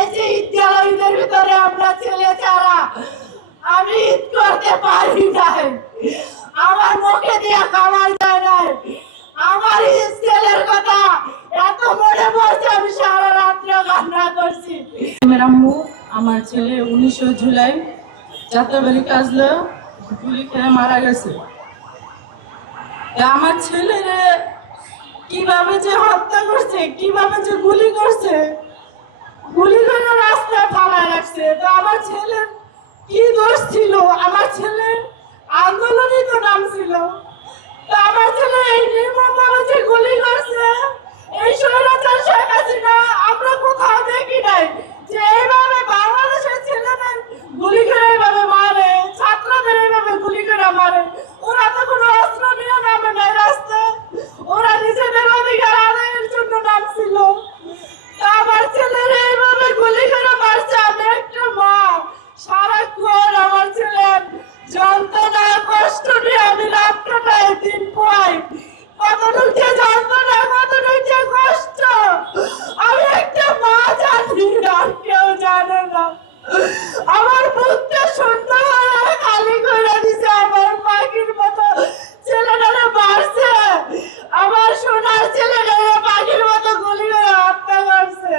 এই যে ঈদ গেল, ঈদের ভিতরে আমরা ছেলে ছাড়া আমি ঈদ করতে পারি নাই, আমার মুখে দিয়ে খাবার যায় নাই। আমার ছেলের কথা এত মনে পড়ছে, আমি সারা রাত্রে কান্না করছি। মেয়ের আম্মু আমার ছেলে 19 জুলাই যাত্রাবাড়ি কাজলে গুলি খেয়ে মারা গেছে। আমার ছেলেরে কিভাবে যে হত্যা করছে, কিভাবে যে গুলি করছে, গুলি করে রাস্তায় ফালায় রাখছে। তো আমার ছেলের কি দোষ ছিল? আমার ছেলের আন্দোলনই তো নাম ছিল। তো আমার ছেলে এই নির্মমভাবে যে গুলি করছে, এই স্বৈরাচার শেখ হাসিনা আমরা কোথাও দেখি নাই যে এইভাবে বাংলাদেশের ছেলেদের গুলি করে এইভাবে মারে, ছাত্রদের এইভাবে গুলি করে মারে। ওরা তো কোনো অস্ত্র নিয়ে নামে নাই রাস্তায়, ওরা নিজেদের অধিকার আদায়ের জন্য নামছিল। আমার ছেলের এইভাবে গুলি করে মারছে। আমি একটা মা, সারাক্ষণ আমার ছেলের যন্ত্রণা কষ্ট নিয়ে আমি রাত কাটাই, দিন পাই। কতটুকু যে যন্ত্রণা, কতটুকু যে কষ্ট আমি একটা মা জানি, আর কেউ জানে না। আমার বুকটা শূন্য হয়ে খালি করে দিছে। আমার পাখির মতো ছেলেটারে মারছে, আমার সোনার ছেলেটারে পাখির মতো গুলি করে হত্যা করছে।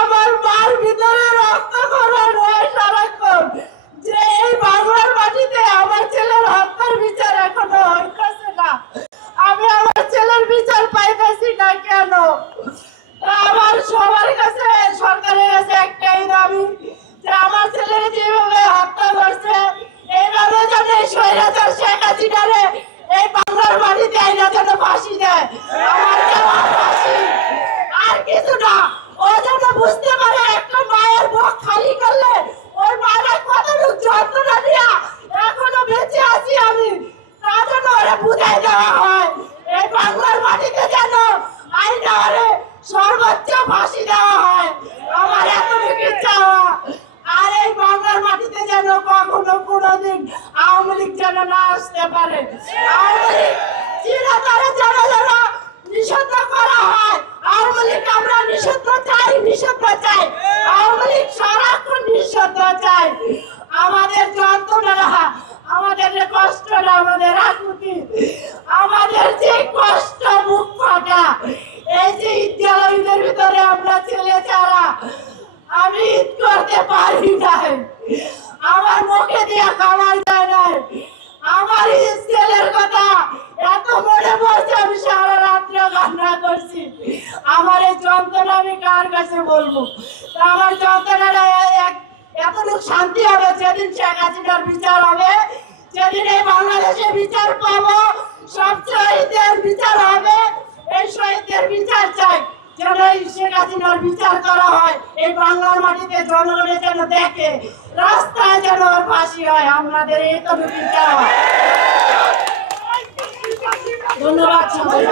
আমার মার ভিতরে রক্ত করার হয় সারাক্ষণ যে এই বাংলার মাটিতে আমার ছেলের হত্যার বিচার এখনো হইতেছে না। আমি আমার ছেলের বিচার পাইতেছি না কেন? আমার সবার কাছে, সরকারের কাছে একটাই দাবি যে আমার ছেলের যেভাবে হত্যা করছে, এইভাবে যেন স্বৈরাচার শেখ হাসিনারে এই বাংলার মাটিতে আইনা যেন ফাঁসি দেয়। আমার দেওয়া ফাঁসি, আর কিছু না। ও যেন বুঝতে পারে একটা মায়ের বুক খালি করলে ওর মায়ের কতটুকু যন্ত্রণা নিয়ে এখনো বেঁচে আছি আমি, তা যেন ওরা বুঝাই দেওয়া হয়। এই বাংলার মাটিতে যেন আইনা ওরে সর্বোচ্চ ফাঁসি দেওয়া হয়, আমার এতটুকু চাওয়া। আর এই বাংলার মাটিতে যেন কখনো কোনোদিন আওয়ামী লীগ যেন না আসতে পারে। আওয়ামী লীগ চিরতরে যেন যেন নিষিদ্ধ করা হয়। আওয়ামী লীগ আমরা নিষিদ্ধ চাই, নিষিদ্ধ চাই। আওয়ামী লীগ সারাক্ষণ নিষিদ্ধ চাই। আমাদের যন্ত্রণা, আমাদের কষ্টটা, আমাদের আকুতি, আমাদের যে কষ্ট মুখ ফাটা, এই যে ঈদ গেল, ঈদের ভিতরে আমরা ছেলে ছাড়া আমি ঈদ করতে পারি নাই, আমার মুখে দিয়ে খাবার যায় নাই। আমার ছেলের কথা এত মনে পড়ছে, আমি সারা রাত্রে কান্না করছি। আমার এই যন্ত্রণা আমি কার কাছে বলবো? আমার যন্ত্রণাটা এতটুকু শান্তি হবে যেদিন শেখ হাসিনার বিচার হবে, যেদিন এই বাংলাদেশে বিচার পাবো, সব শহীদের বিচার হবে। এই শহীদের বিচার চাই, যেন এই শেখ হাসিনার বিচার করা হয়। এই বাংলার মাটিতে জনগণের যেন দেখে, রাস্তায় যেন ওর ফাঁসি হয়। আমাদের এইটুকু চাওয়া। ধন্যবাদ সবাই।